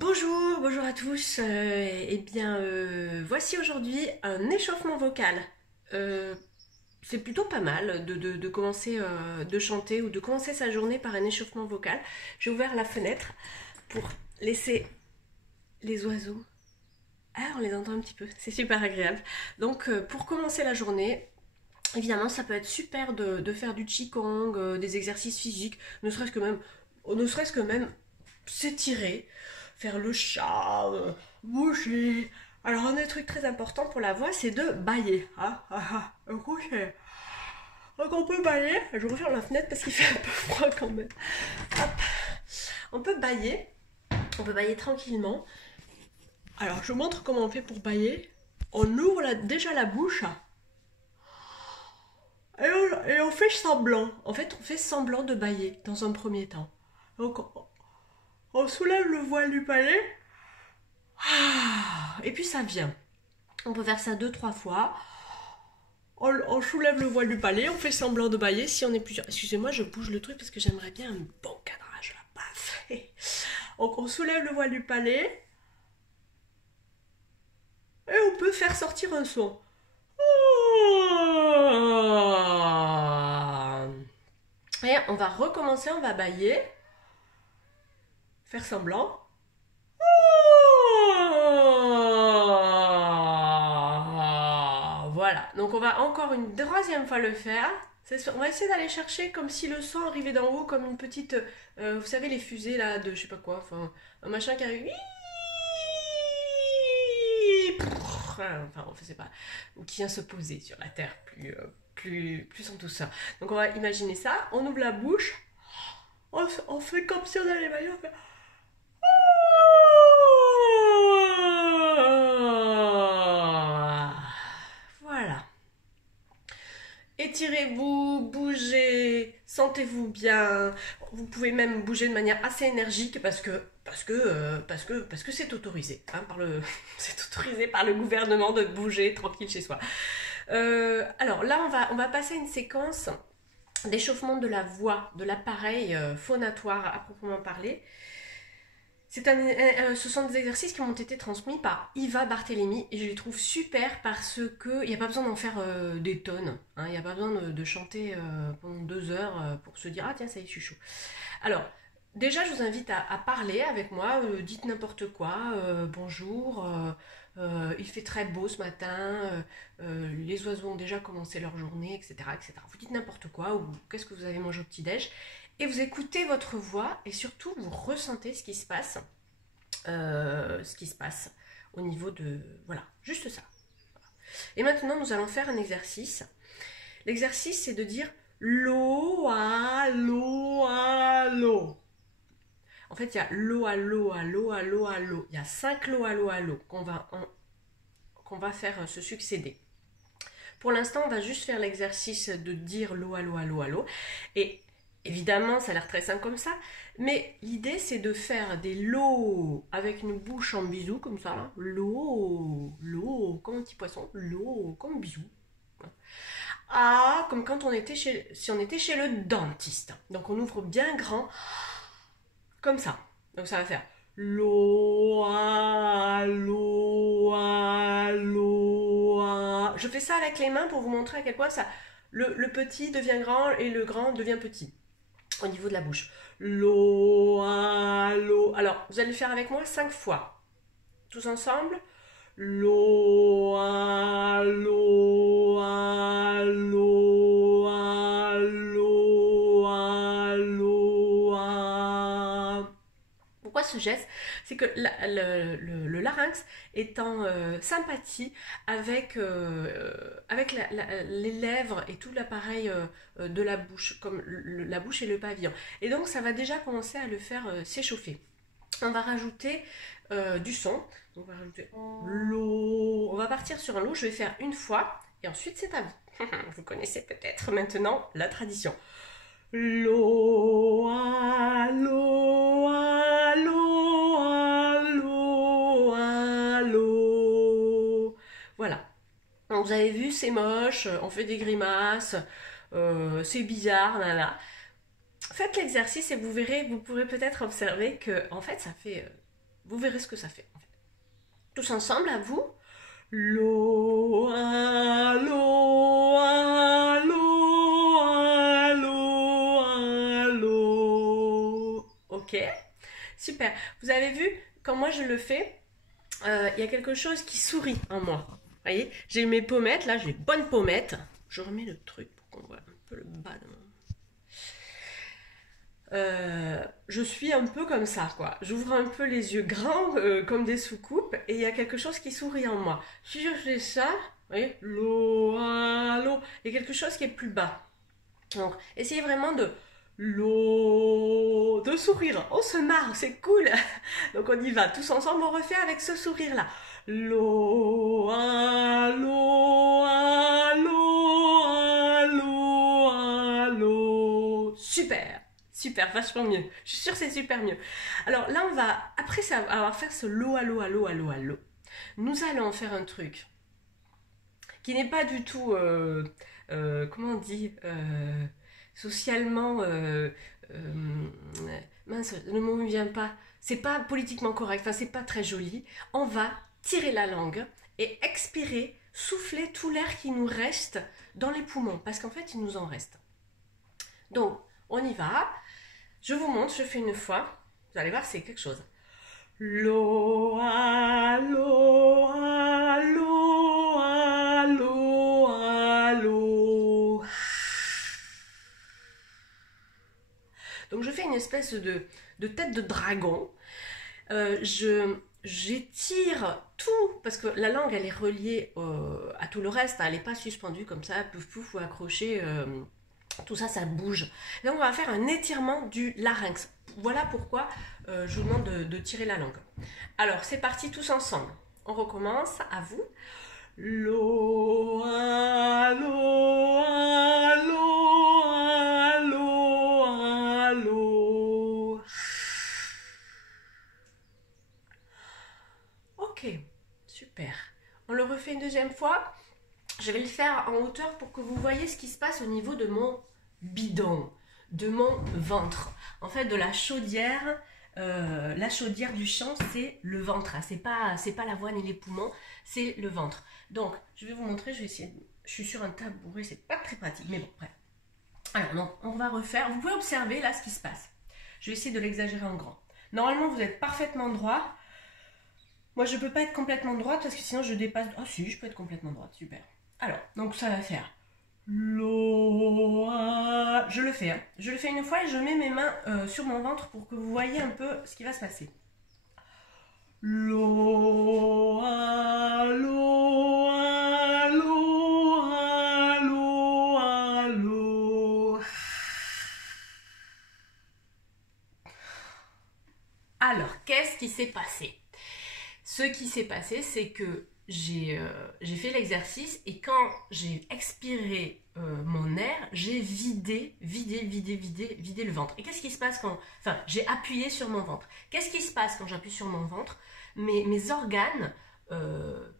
Bonjour à tous. Voici aujourd'hui un échauffement vocal. Euh, c'est plutôt pas mal de commencer de chanter ou de commencer sa journée par un échauffement vocal. J'ai ouvert la fenêtre pour laisser les oiseaux. Ah, on les entend un petit peu, c'est super agréable. Pour commencer la journée, évidemment, ça peut être super de faire du qigong, des exercices physiques, ne serait-ce que même s'étirer, faire le chat, bouger. Alors un des trucs très importants pour la voix, c'est de bailler. Donc on peut bailler. Je referme la fenêtre parce qu'il fait un peu froid quand même. Hop. On peut bailler. On peut bailler tranquillement. Alors je vous montre comment on fait pour bailler. On ouvre déjà la bouche. Et on fait semblant. En fait, on fait semblant de bailler dans un premier temps. Donc, on soulève le voile du palais. Et puis ça vient. On peut faire ça 2, 3 fois. On soulève le voile du palais, on fait semblant de bailler. Si on est plusieurs. Excusez-moi, je bouge le truc parce que j'aimerais bien un bon cadrage là. Paf. Donc on soulève le voile du palais. Et on peut faire sortir un son. Et on va recommencer, on va bailler. Faire semblant. Voilà, donc on va encore une troisième fois le faire. On va essayer d'aller chercher comme si le son arrivait d'en haut, comme une petite, vous savez les fusées là de je sais pas quoi, enfin un machin qui arrive, enfin on sait pas, ou qui vient se poser sur la terre plus en douceur. Donc on va imaginer ça, on ouvre la bouche, on fait comme si on allait bailler, on fait voilà. Étirez-vous, bougez, sentez-vous bien. Vous pouvez même bouger de manière assez énergique parce que c'est autorisé. C'est autorisé par le gouvernement de bouger tranquille chez soi. Alors là, on va passer à une séquence d'échauffement de la voix, de l'appareil phonatoire à proprement parler. Ce sont des exercices qui m'ont été transmis par Iva Barthélémy et je les trouve super parce que il n'y a pas besoin d'en faire des tonnes. Hein, il n'y a pas besoin de chanter pendant 2 heures pour se dire ah tiens ça y est je suis chaud. Alors déjà je vous invite à parler avec moi, dites n'importe quoi, bonjour, il fait très beau ce matin, les oiseaux ont déjà commencé leur journée, etc., etc. Vous dites n'importe quoi ou qu'est-ce que vous avez mangé au petit-déj et vous écoutez votre voix et surtout vous ressentez ce qui se passe au niveau de... Voilà, juste ça. Et maintenant, nous allons faire un exercice. L'exercice, c'est de dire l'eau à l'eau à l'eau. En fait, il y a l'eau à l'eau à l'eau à l'eau à l'eau. Il y a 5 lots à l'eau à l'eau qu'on va faire se succéder. Pour l'instant, on va juste faire l'exercice de dire l'eau à l'eau à l'eau à l'eau. Et évidemment, ça a l'air très simple comme ça, mais l'idée c'est de faire des lots avec une bouche en bisou comme ça, là. L'eau, comme un petit poisson, l'eau, comme bisou. Ah, comme quand si on était chez le dentiste. Donc on ouvre bien grand, comme ça. Donc ça va faire l'eau à l'eau à l'eau à... Je fais ça avec les mains pour vous montrer à quel point ça, le petit devient grand et le grand devient petit au niveau de la bouche. L'eau à l'eau. Alors, vous allez le faire avec moi 5 fois. Tous ensemble. L'eau à l'eau à l'eau à l'eau à l'eau à... Pourquoi ce geste? C'est que le larynx est en sympathie avec les lèvres et tout l'appareil de la bouche, comme la bouche et le pavillon. Et donc ça va déjà commencer à le faire s'échauffer. On va rajouter du son. On va rajouter l'eau. On va partir sur un lot. Je vais faire une fois et ensuite c'est à vous. Vous connaissez peut-être maintenant la tradition. L'eau à l'eau à l'eau à l'eau à l'eau. Voilà. Donc vous avez vu, c'est moche, on fait des grimaces, c'est bizarre, nana. Faites l'exercice et vous verrez, vous pourrez peut-être observer que, en fait, ça fait Vous verrez ce que ça fait. En fait. Tous ensemble, à vous. Lo, a, lo, a, lo, a, lo, a, lo. Ok, super. Vous avez vu, quand moi je le fais, il y a quelque chose qui sourit en moi. Vous voyez, j'ai mes pommettes, là, j'ai les bonnes pommettes. Je remets le truc pour qu'on voit un peu le bas de mon... je suis un peu comme ça, quoi. J'ouvre un peu les yeux grands, comme des soucoupes, et il y a quelque chose qui sourit en moi. Si je fais ça, vous voyez, l'eau, l'eau, il y a quelque chose qui est plus bas. Donc, essayez vraiment de l'eau, de sourire. On se marre, c'est cool. Donc, on y va. Tous ensemble, on refait avec ce sourire-là. L'eau, l'eau, l'eau, l'eau, l'eau. Super. Super, vachement mieux. Je suis sûre que c'est super mieux. Alors là, on va, après avoir fait ce l'eau, nous allons faire un truc qui n'est pas du tout, comment on dit, socialement, mince, le mot ne me vient pas, c'est pas politiquement correct, enfin c'est pas très joli. On va tirer la langue et expirer, souffler tout l'air qui nous reste dans les poumons, parce qu'en fait il nous en reste. Donc on y va, je vous montre, je fais une fois, vous allez voir c'est quelque chose. L'eau, l'eau, l'eau, l'eau, l'eau. Donc je fais une espèce de tête de dragon. J'étire tout, parce que la langue elle est reliée à tout le reste, elle n'est pas suspendue comme ça, pouf pouf ou accrochée, tout ça, ça bouge. Donc on va faire un étirement du larynx. Voilà pourquoi je vous demande de tirer la langue. Alors c'est parti tous ensemble. On recommence, à vous. L'eau, l'eau, l'eau, l'eau, l'eau. Ok, super. On le refait une deuxième fois. Je vais le faire en hauteur pour que vous voyez ce qui se passe au niveau de mon bidon, de mon ventre. En fait, de la chaudière du chant, c'est le ventre. C'est pas l'avoine et les poumons, c'est le ventre. Donc, je vais vous montrer, je vais essayer. Je suis sur un tabouret, c'est pas très pratique, mais bon, bref. Alors, donc, on va refaire. Vous pouvez observer là ce qui se passe. Je vais essayer de l'exagérer en grand. Normalement, vous êtes parfaitement droit. Moi, je peux pas être complètement droite parce que sinon, je dépasse. Ah, si, je peux être complètement droite, super. Alors, donc ça va faire l'eau. Je le fais, hein. Je le fais une fois et je mets mes mains sur mon ventre pour que vous voyez un peu ce qui va se passer. L'eau, l'eau, l'eau, l'eau, l'eau. Alors, qu'est-ce qui s'est passé? Ce qui s'est passé, c'est que j'ai fait l'exercice et quand j'ai expiré mon air, j'ai vidé le ventre. Et qu'est-ce qui se passe quand... Enfin, j'ai appuyé sur mon ventre. Qu'est-ce qui se passe quand j'appuie sur mon ventre? Mes organes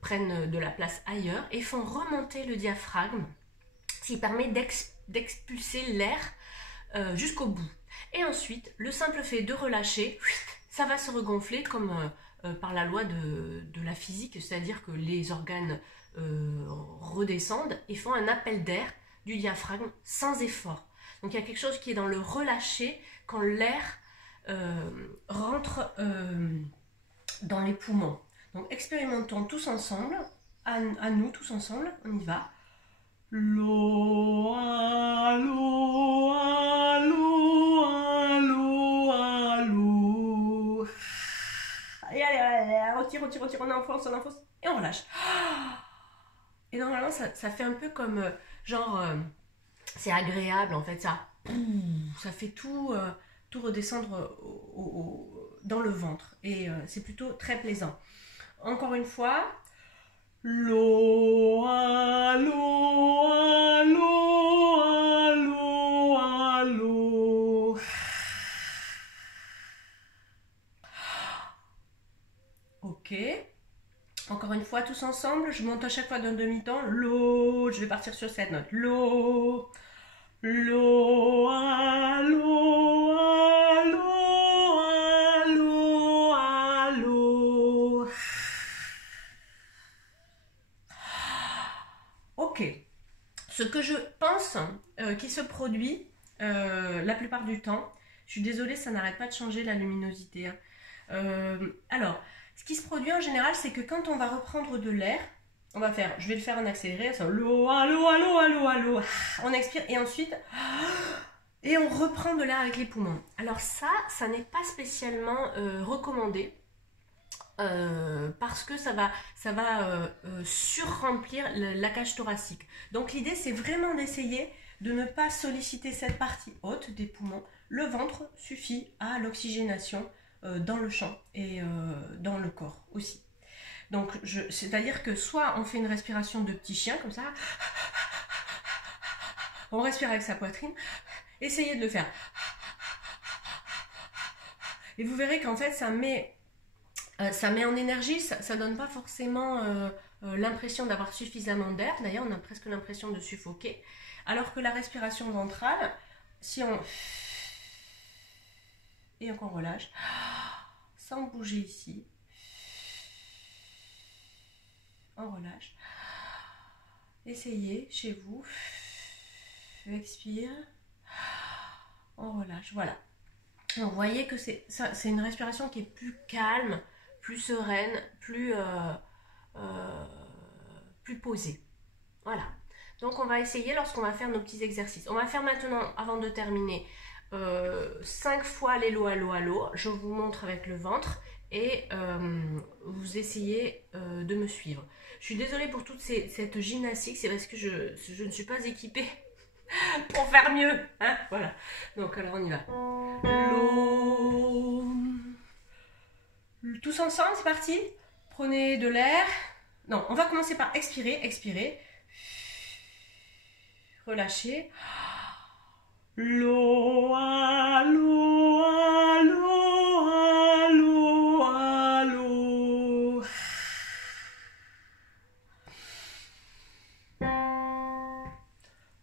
prennent de la place ailleurs et font remonter le diaphragme, ce qui permet d'expulser l'air jusqu'au bout. Et ensuite, le simple fait de relâcher, ça va se regonfler comme... par la loi de la physique, c'est-à-dire que les organes redescendent et font un appel d'air du diaphragme sans effort. Donc il y a quelque chose qui est dans le relâcher quand l'air rentre dans les poumons. Donc expérimentons tous ensemble, à nous tous ensemble, on y va. L'eau, l'eau, l'eau, l'eau, l'eau. Allez, retire, on enfonce, et on relâche. Et normalement, ça fait un peu comme, genre, c'est agréable en fait, ça fait tout redescendre dans le ventre. Et c'est plutôt très plaisant. Encore une fois, l'eau, l'eau, l'eau, l'eau, l'eau. Ok. Encore une fois, tous ensemble, je monte à chaque fois d'un demi-temps. L'eau, je vais partir sur cette note. L'eau, l'eau, l'eau, l'eau, l'eau, l'eau. Ok. Ce que je pense qui se produit la plupart du temps, je suis désolée, ça n'arrête pas de changer la luminosité. Hein. Alors, ce qui se produit en général, c'est que quand on va reprendre de l'air, on va faire, je vais le faire en accéléré, ça, l'eau, allô, allô, allô, allô. On expire et ensuite, et on reprend de l'air avec les poumons. Alors ça n'est pas spécialement recommandé. Parce que ça va surremplir la cage thoracique. Donc l'idée c'est vraiment d'essayer de ne pas solliciter cette partie haute des poumons. Le ventre suffit à l'oxygénation dans le champ et dans le corps aussi. Donc c'est-à-dire que soit on fait une respiration de petit chien comme ça, on respire avec sa poitrine, essayez de le faire. Et vous verrez qu'en fait ça met en énergie, ça donne pas forcément l'impression d'avoir suffisamment d'air. D'ailleurs, on a presque l'impression de suffoquer. Alors que la respiration ventrale, si on... Et qu'on relâche, sans bouger ici. On relâche. Essayez chez vous. Expire. On relâche. Voilà. Donc, vous voyez que c'est une respiration qui est plus calme, plus sereine, plus posée. Voilà. Donc on va essayer lorsqu'on va faire nos petits exercices. On va faire maintenant, avant de terminer, 5 fois les l'eau, allô, allô. Je vous montre avec le ventre et vous essayez de me suivre. Je suis désolée pour toute cette gymnastique, c'est parce que je ne suis pas équipée pour faire mieux. Hein, voilà. Donc alors on y va. L'eau. Tous ensemble, c'est parti. Prenez de l'air. Non, on va commencer par expirer, expirer. Relâchez. L'eau, allô, allô, allô, allô.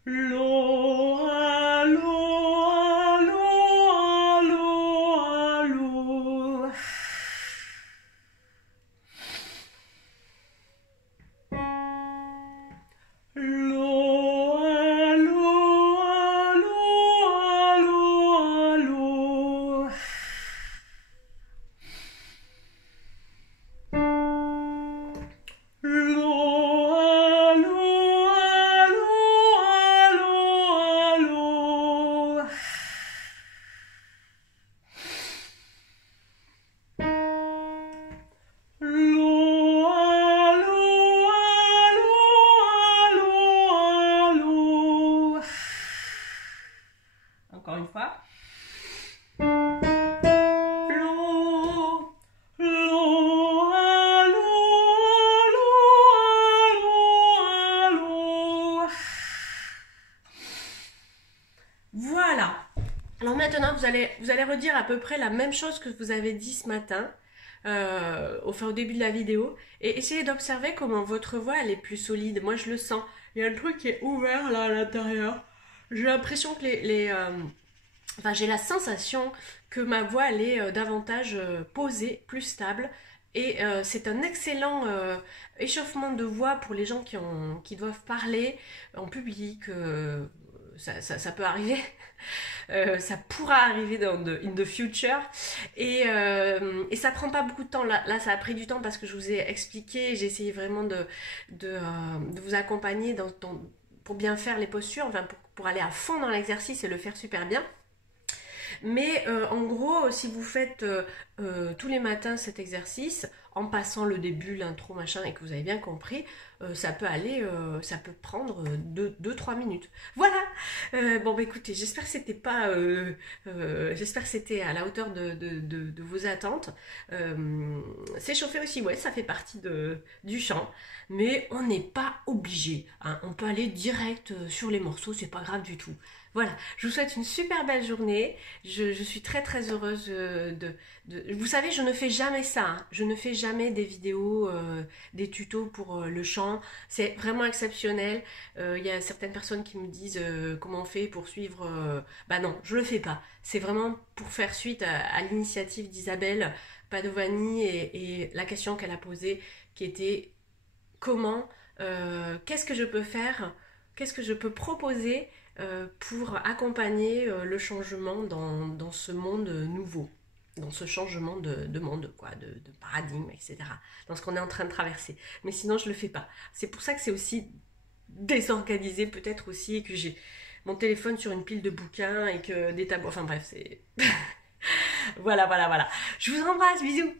L'eau, allô, allô, allô, allô. L'eau, allô, allô, allô, allô. L'eau, allô, allô, allô, allô. L'eau, allô, allô, allô, allô. Encore une fois. L'eau, l'eau, allô, allô, allô, allô. Voilà. Alors maintenant, vous allez redire à peu près la même chose que vous avez dit ce matin, au début de la vidéo, et essayez d'observer comment votre voix elle est plus solide. Moi, je le sens. Il y a un truc qui est ouvert là à l'intérieur. J'ai l'impression que enfin, j'ai la sensation que ma voix elle est davantage posée, plus stable. Et c'est un excellent échauffement de voix pour les gens qui doivent parler en public. Ça peut arriver. Ça pourra arriver in the future et ça prend pas beaucoup de temps là ça a pris du temps parce que je vous ai expliqué, j'ai essayé vraiment de vous accompagner pour bien faire les postures, enfin pour aller à fond dans l'exercice et le faire super bien. Mais en gros, si vous faites tous les matins cet exercice, en passant le début, l'intro, machin, et que vous avez bien compris, ça peut prendre 2-3 minutes. Voilà. Bon, bah écoutez, j'espère que c'était pas, j'espère que c'était à la hauteur de vos attentes. S'échauffer aussi, ouais, ça fait partie du chant, mais on n'est pas obligé. Hein. On peut aller direct sur les morceaux, c'est pas grave du tout. Voilà, je vous souhaite une super belle journée. Je suis très très heureuse Vous savez, je ne fais jamais ça. Hein. Je ne fais jamais des vidéos, des tutos pour le chant. C'est vraiment exceptionnel. Il y a certaines personnes qui me disent comment on fait pour suivre. Bah non, je le fais pas. C'est vraiment pour faire suite à l'initiative d'Isabelle Padovani et la question qu'elle a posée qui était comment qu'est-ce que je peux faire, qu'est-ce que je peux proposer pour accompagner le changement dans ce monde nouveau, dans ce changement de monde, quoi, de paradigme, etc. Dans ce qu'on est en train de traverser. Mais sinon, je le fais pas. C'est pour ça que c'est aussi désorganisé, peut-être aussi, et que j'ai mon téléphone sur une pile de bouquins et que des tableaux. Enfin bref, c'est. Voilà. Je vous embrasse, bisous!